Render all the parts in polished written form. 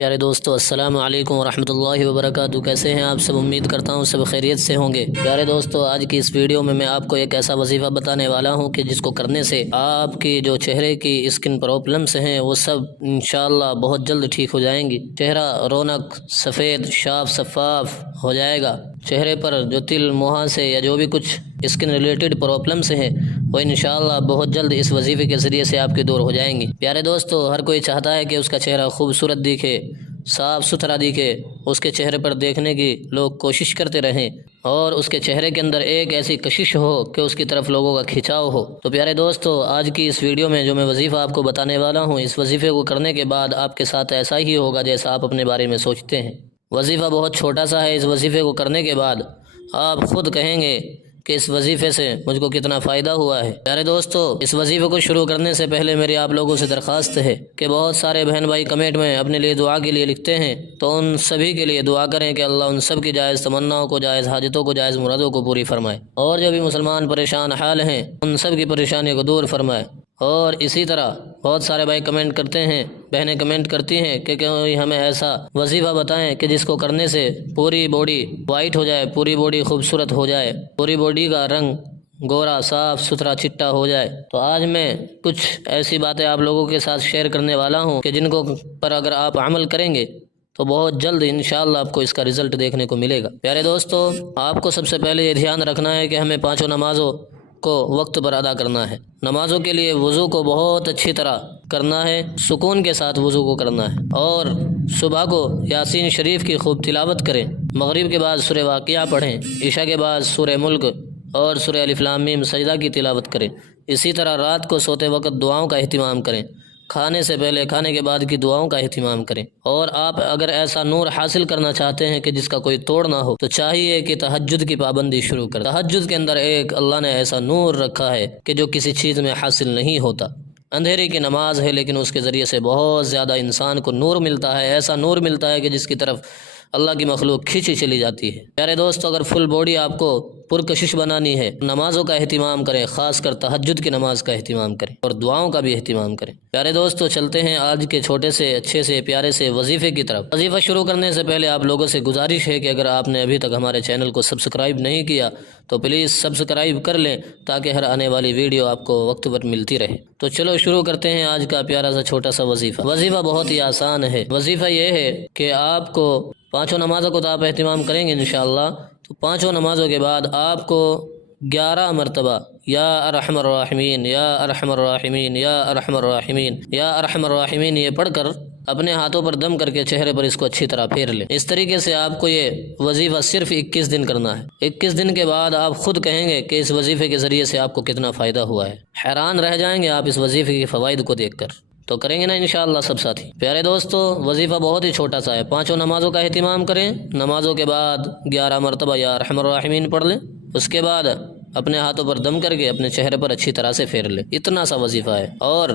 پیارے دوستو السلام علیکم ورحمۃ اللہ وبرکاتہ۔ کیسے ہیں آپ سب؟ امید کرتا ہوں سب خیریت سے ہوں گے۔ پیارے دوستو، آج کی اس ویڈیو میں آپ کو ایک ایسا وظیفہ بتانے والا ہوں کہ جس کو کرنے سے آپ کی جو چہرے کی اسکن پرابلمس ہیں وہ سب انشاءاللہ بہت جلد ٹھیک ہو جائیں گی۔ چہرہ رونق، سفید، صاف شفاف ہو جائے گا۔ چہرے پر جو تل، مہاسے یا جو بھی کچھ اسکن ریلیٹڈ پرابلمس ہیں وہ انشاءاللہ بہت جلد اس وظیفے کے ذریعے سے آپ کی دور ہو جائیں گی۔ پیارے دوستو، ہر کوئی چاہتا ہے کہ اس کا چہرہ خوبصورت دکھے، صاف ستھرا دکھے، اس کے چہرے پر دیکھنے کی لوگ کوشش کرتے رہیں اور اس کے چہرے کے اندر ایک ایسی کشش ہو کہ اس کی طرف لوگوں کا کھنچاؤ ہو۔ تو پیارے دوستو، آج کی اس ویڈیو میں جو میں وظیفہ آپ کو بتانے والا ہوں، اس وظیفے کو کرنے کے بعد آپ کے ساتھ ایسا ہی ہوگا جیسا آپ اپنے بارے میں سوچتے ہیں۔ وظیفہ بہت چھوٹا سا ہے۔ اس وظیفے کو کرنے کے بعد آپ خود کہیں گے کہ اس وظیفے سے مجھ کو کتنا فائدہ ہوا ہے۔ پیارے دوستو، اس وظیفے کو شروع کرنے سے پہلے میری آپ لوگوں سے درخواست ہے کہ بہت سارے بہن بھائی کمنٹ میں اپنے لیے دعا کے لیے لکھتے ہیں، تو ان سبھی کے لیے دعا کریں کہ اللہ ان سب کی جائز تمناؤں کو، جائز حاجتوں کو، جائز مرادوں کو پوری فرمائے، اور جو بھی مسلمان پریشان حال ہیں ان سب کی پریشانیوں کو دور فرمائے۔ اور اسی طرح بہت سارے بھائی کمنٹ کرتے ہیں، بہنیں کمنٹ کرتی ہیں کہ کوئی ہمیں ایسا وظیفہ بتائیں کہ جس کو کرنے سے پوری باڈی وائٹ ہو جائے، پوری باڈی خوبصورت ہو جائے، پوری باڈی کا رنگ گورا، صاف ستھرا، چٹا ہو جائے۔ تو آج میں کچھ ایسی باتیں آپ لوگوں کے ساتھ شیئر کرنے والا ہوں کہ جن کو پر اگر آپ عمل کریں گے تو بہت جلد انشاءاللہ آپ کو اس کا رزلٹ دیکھنے کو ملے گا۔ پیارے دوستو، آپ کو سب سے پہلے یہ دھیان رکھنا ہے کہ ہمیں پانچوں نمازوں کو وقت پر ادا کرنا ہے۔ نمازوں کے لیے وضو کو بہت اچھی طرح کرنا ہے، سکون کے ساتھ وضو کو کرنا ہے، اور صبح کو یاسین شریف کی خوب تلاوت کریں، مغرب کے بعد سورہ واقعہ پڑھیں، عشاء کے بعد سورہ ملک اور سورہ الف لام میم سجدہ کی تلاوت کریں۔ اسی طرح رات کو سوتے وقت دعاؤں کا اہتمام کریں، کھانے سے پہلے، کھانے کے بعد کی دعاؤں کا اہتمام کریں۔ اور آپ اگر ایسا نور حاصل کرنا چاہتے ہیں کہ جس کا کوئی توڑ نہ ہو تو چاہیے کہ تہجد کی پابندی شروع کریں۔ تہجد کے اندر ایک اللہ نے ایسا نور رکھا ہے کہ جو کسی چیز میں حاصل نہیں ہوتا۔ اندھیرے کی نماز ہے لیکن اس کے ذریعے سے بہت زیادہ انسان کو نور ملتا ہے، ایسا نور ملتا ہے کہ جس کی طرف اللہ کی مخلوق کھینچی چلی جاتی ہے۔ پیارے دوستو، اگر فل باڈی آپ کو پرکشش بنانی ہے، نمازوں کا اہتمام کریں، خاص کر تہجد کی نماز کا اہتمام کریں اور دعاؤں کا بھی اہتمام کریں۔ پیارے دوستو، چلتے ہیں آج کے چھوٹے سے اچھے سے پیارے سے وظیفے کی طرف۔ وظیفہ شروع کرنے سے پہلے آپ لوگوں سے گزارش ہے کہ اگر آپ نے ابھی تک ہمارے چینل کو سبسکرائب نہیں کیا تو پلیز سبسکرائب کر لیں تاکہ ہر آنے والی ویڈیو آپ کو وقت پر ملتی رہے۔ تو چلو شروع کرتے ہیں آج کا پیارا سا چھوٹا سا وظیفہ۔ وظیفہ بہت ہی آسان ہے۔ وظیفہ یہ ہے کہ آپ کو پانچوں نمازوں کو تو آپ اہتمام کریں گے انشاءاللہ، تو پانچوں نمازوں کے بعد آپ کو 11 مرتبہ یا ارحم الراحمین، یا ارحم الراحمین، یا ارحم الراحمین، یا ارحم الراحمین یہ پڑھ کر اپنے ہاتھوں پر دم کر کے چہرے پر اس کو اچھی طرح پھیر لیں۔ اس طریقے سے آپ کو یہ وظیفہ صرف 21 دن کرنا ہے۔ 21 دن کے بعد آپ خود کہیں گے کہ اس وظیفے کے ذریعے سے آپ کو کتنا فائدہ ہوا ہے۔ حیران رہ جائیں گے آپ اس وظیفے کے فوائد کو دیکھ کر۔ تو کریں گے نا انشاءاللہ سب ساتھی؟ پیارے دوستو، وظیفہ بہت ہی چھوٹا سا ہے۔ پانچوں نمازوں کا اہتمام کریں، نمازوں کے بعد 11 مرتبہ یا ارحم الراحمین پڑھ لیں، اس کے بعد اپنے ہاتھوں پر دم کر کے اپنے چہرے پر اچھی طرح سے پھیر لیں۔ اتنا سا وظیفہ ہے۔ اور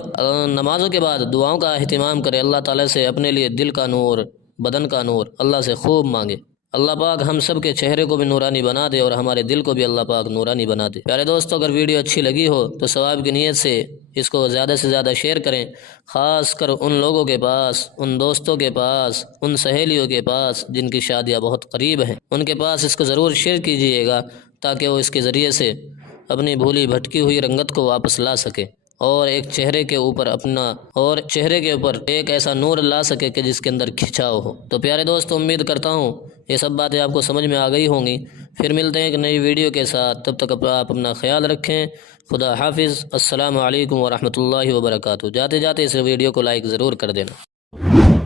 نمازوں کے بعد دعاؤں کا اہتمام کریں، اللہ تعالیٰ سے اپنے لیے دل کا نور، بدن کا نور اللہ سے خوب مانگے۔ اللہ پاک ہم سب کے چہرے کو بھی نورانی بنا دے اور ہمارے دل کو بھی اللہ پاک نورانی بنا دے۔ پیارے دوستو، اگر ویڈیو اچھی لگی ہو تو ثواب کی نیت سے اس کو زیادہ سے زیادہ شیئر کریں، خاص کر ان لوگوں کے پاس، ان دوستوں کے پاس، ان سہیلیوں کے پاس جن کی شادیاں بہت قریب ہیں، ان کے پاس اس کو ضرور شیئر کیجیے گا تاکہ وہ اس کے ذریعے سے اپنی بھولی بھٹکی ہوئی رنگت کو واپس لا سکے اور ایک چہرے کے اوپر ایک ایسا نور لا سکے کہ جس کے اندر کھنچاؤ ہو۔ تو پیارے دوستو، امید کرتا ہوں یہ سب باتیں آپ کو سمجھ میں آ گئی ہوں گی۔ پھر ملتے ہیں ایک نئی ویڈیو کے ساتھ، تب تک آپ اپنا خیال رکھیں۔ خدا حافظ۔ السلام علیکم ورحمۃ اللہ وبرکاتہ۔ جاتے جاتے اس ویڈیو کو لائک ضرور کر دینا۔